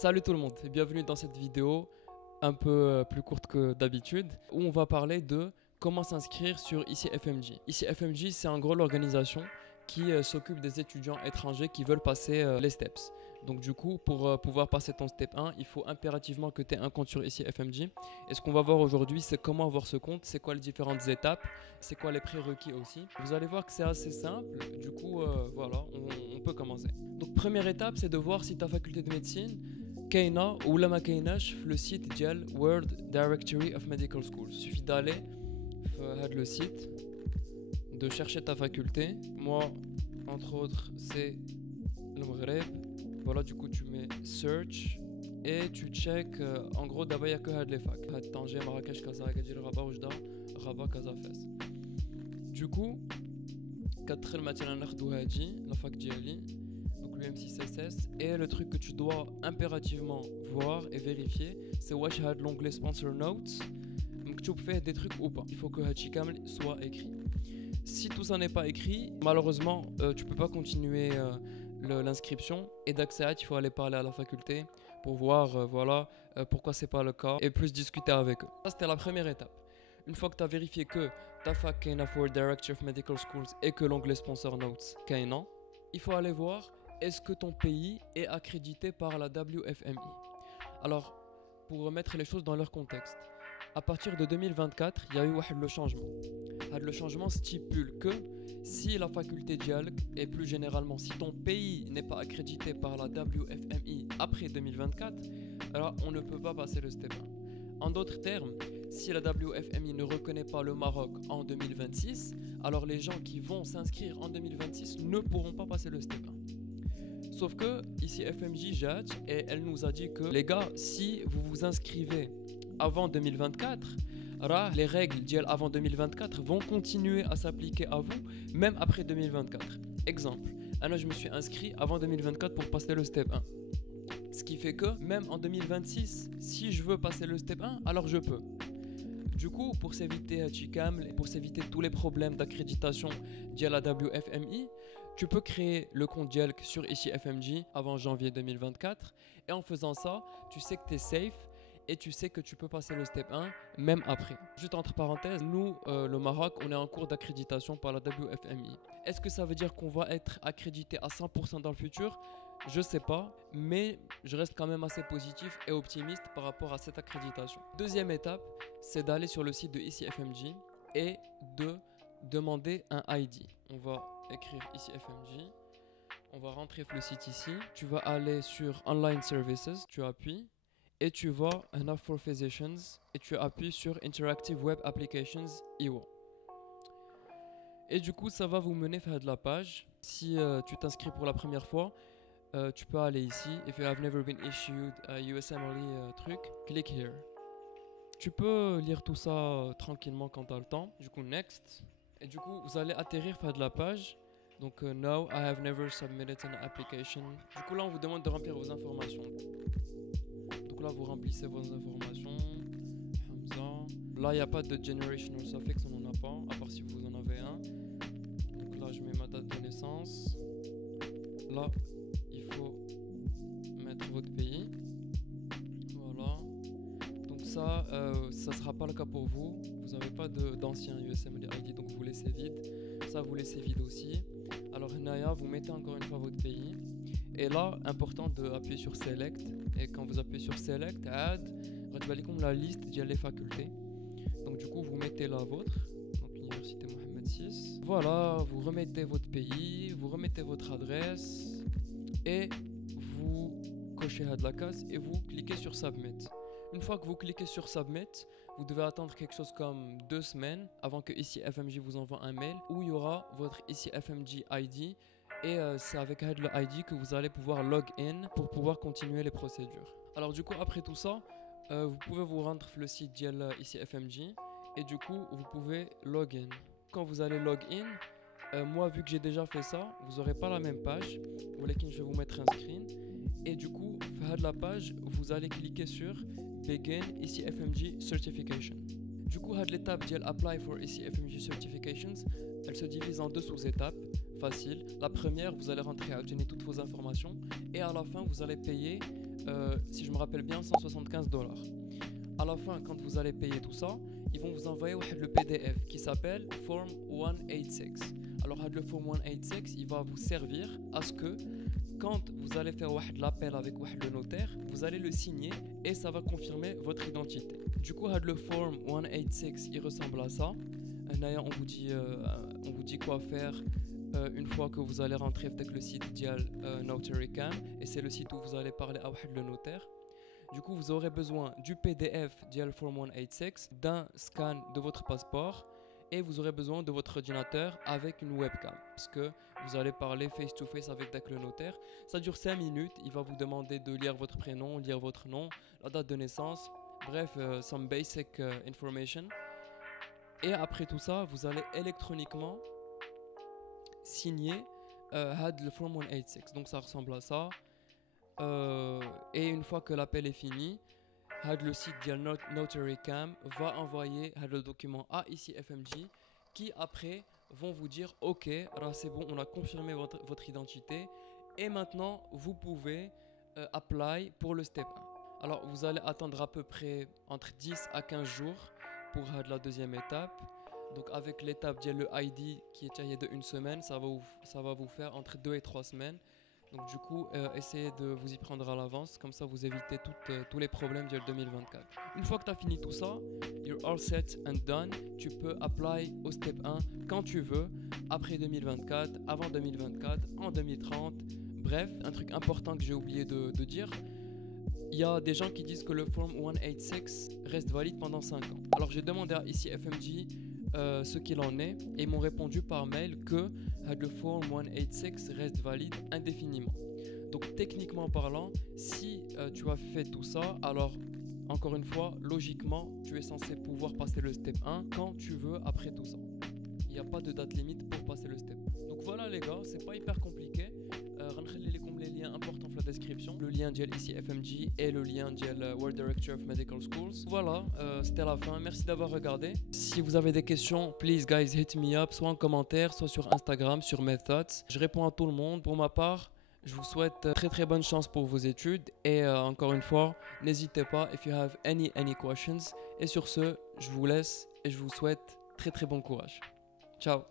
Salut tout le monde et bienvenue dans cette vidéo un peu plus courte que d'habitude où on va parler de comment s'inscrire sur ICFMJ. ICFMJ, c'est en gros l'organisation qui s'occupe des étudiants étrangers qui veulent passer les steps. Donc du coup, pour pouvoir passer ton step 1, il faut impérativement que tu aies un compte sur ICFMJ. Et ce qu'on va voir aujourd'hui, c'est comment avoir ce compte, c'est quoi les différentes étapes, c'est quoi les prérequis aussi. Vous allez voir que c'est assez simple, du coup voilà, on peut commencer. Donc première étape, c'est de voir si ta faculté de médecine كاينه ولا ما كايناش في لو سيت ديال World Directory of Medical Schools. Il suffit d'aller sur le site, de chercher ta faculté. Moi, entre autres, c'est le Maghreb. Voilà, du coup, tu mets search et tu check. En gros, d'abord, il n'y a que les facs. Tanger, Marrakech, Casa, Agadir, Rabat, Oujda, Rabat, Casa, Fès. Du coup, 4 matières la fac d'Iali. Donc l'UM6SS, et le truc que tu dois impérativement voir et vérifier, c'est wesh had l'onglet sponsor notes. Donc tu peux faire des trucs ou pas, il faut que Hachi Kamel soit écrit. Si tout ça n'est pas écrit, malheureusement tu peux pas continuer l'inscription, et d'accès à, il faut aller parler à la faculté pour voir pourquoi c'est pas le cas et plus discuter avec eux. Ça c'était la première étape. Une fois que tu as vérifié que ta fac est for Director of Medical Schools et que l'onglet sponsor notes est, il faut aller voir est-ce que ton pays est accrédité par la WFMI. Alors, pour remettre les choses dans leur contexte, à partir de 2024, il y a eu le changement. Le changement stipule que si la faculté dialogue, et plus généralement si ton pays n'est pas accrédité par la WFMI après 2024, alors on ne peut pas passer le step 1. En d'autres termes, si la WFMI ne reconnaît pas le Maroc en 2026, alors les gens qui vont s'inscrire en 2026 ne pourront pas passer le step 1. Sauf que ici FMJ judge et elle nous a dit que les gars, si vous vous inscrivez avant 2024, les règles d'IEL avant 2024 vont continuer à s'appliquer à vous même après 2024. Exemple, je me suis inscrit avant 2024 pour passer le step 1. Ce qui fait que même en 2026, si je veux passer le step 1, alors je peux. Du coup, pour s'éviter Hachikam et pour s'éviter tous les problèmes d'accréditation d'IEL à WFMI, tu peux créer le compte Dielk sur ICFMJ avant janvier 2024 et en faisant ça, tu sais que tu es safe et tu sais que tu peux passer le step 1 même après. Juste entre parenthèses, nous, le Maroc, on est en cours d'accréditation par la WFMI. Est-ce que ça veut dire qu'on va être accrédité à 100% dans le futur ? Je sais pas, mais je reste quand même assez positif et optimiste par rapport à cette accréditation. Deuxième étape, c'est d'aller sur le site de ICFMJ et de demander un ID. On va écrire ici FMJ, on va rentrer le site ici, tu vas aller sur Online Services, tu appuies et tu vas Enough for Physicians et tu appuies sur Interactive Web Applications IWA. Et du coup ça va vous mener vers de la page. Si tu t'inscris pour la première fois, tu peux aller ici. If you have never been issued a USMLE truc, click here. Tu peux lire tout ça tranquillement quand tu as le temps. Du coup next. Et du coup, vous allez atterrir vers de la page. Donc, no, I have never submitted an application. Du coup, là, on vous demande de remplir vos informations. Donc là, vous remplissez vos informations. Hamza. Là, il n'y a pas de generational suffix, on n'en a pas, à part si vous en avez un. Donc là, je mets ma date de naissance. Là, il faut mettre votre pays. Voilà. Donc ça sera pas le cas pour vous. Vous n'avez pas d'ancien USMLE ID, donc vous laissez vide. Ça, vous laissez vide aussi. Alors, Naya, vous mettez encore une fois votre pays. Et là, important d'appuyer sur Select. Et quand vous appuyez sur Select, Add, comme la liste des facultés. Donc, du coup, vous mettez la vôtre. Donc, l'université Mohamed VI. Voilà, vous remettez votre pays, vous remettez votre adresse. Et vous cochez la case et vous cliquez sur Submit. Une fois que vous cliquez sur Submit, vous devez attendre quelque chose comme 2 semaines avant que ICFMJ vous envoie un mail où il y aura votre ICFMJ ID et c'est avec le ID que vous allez pouvoir log in pour pouvoir continuer les procédures. Alors du coup, après tout ça, vous pouvez vous rendre sur le site de ICFMJ et du coup, vous pouvez log in. Quand vous allez log in, moi vu que j'ai déjà fait ça, vous n'aurez pas la même page. Je vais vous mettre un screen. Et du coup, sur la page, vous allez cliquer sur Begin ICFMJ Certification. Du coup, l'étape de Apply for ICFMJ Certifications, elle se divise en 2 sous-étapes. Facile. La première, vous allez rentrer à obtenir toutes vos informations. Et à la fin, vous allez payer si je me rappelle bien, 175 $. À la fin, quand vous allez payer tout ça, ils vont vous envoyer le PDF qui s'appelle Form 186. Alors, le Form 186, il va vous servir à ce que quand vous allez faire l'appel avec le notaire, vous allez le signer et ça va confirmer votre identité. Du coup, le Form 186, il ressemble à ça. On vous dit quoi faire une fois que vous allez rentrer avec le site Dial NotaryCam, et c'est le site où vous allez parler à le notaire. Du coup, vous aurez besoin du PDF Dial Form 186, d'un scan de votre passeport, et vous aurez besoin de votre ordinateur avec une webcam, parce que vous allez parler face to face avec le notaire. Ça dure 5 minutes, il va vous demander de lire votre prénom, lire votre nom, la date de naissance, bref, some basic information. Et après tout ça, vous allez électroniquement signer le Form 186. Donc ça ressemble à ça. Et une fois que l'appel est fini, le site de NotaryCam va envoyer le document à ici FMG, qui après vont vous dire ok, alors c'est bon, on a confirmé votre identité et maintenant vous pouvez apply pour le step 1. Alors vous allez attendre à peu près entre 10 à 15 jours pour la deuxième étape. Donc avec l'étape de le ID qui est taillé de une semaine, ça va vous faire entre 2 et 3 semaines. Donc du coup, essayez de vous y prendre à l'avance, comme ça vous évitez tous les problèmes de 2024. Une fois que tu as fini tout ça, you're all set and done. Tu peux apply au step 1 quand tu veux, après 2024, avant 2024, en 2030. Bref, un truc important que j'ai oublié de dire, il y a des gens qui disent que le Form 186 reste valide pendant 5 ans. Alors j'ai demandé à ici FMG ce qu'il en est et ils m'ont répondu par mail que le Form 186 reste valide indéfiniment. Donc techniquement parlant, si tu as fait tout ça, alors encore une fois, logiquement, tu es censé pouvoir passer le step 1 quand tu veux après tout ça. Il n'y a pas de date limite pour passer le step. Donc voilà les gars, c'est pas hyper compliqué. Les liens importants dans la description, le lien d'IL ici FMG et le lien d'IL World Director of Medical Schools. Voilà, c'était la fin, merci d'avoir regardé. Si vous avez des questions, please guys hit me up, soit en commentaire, soit sur Instagram, sur mes thoughts. Je réponds à tout le monde. Pour ma part, je vous souhaite très bonne chance pour vos études et encore une fois, n'hésitez pas if you have any questions. Et sur ce, je vous laisse et je vous souhaite très bon courage. Ciao.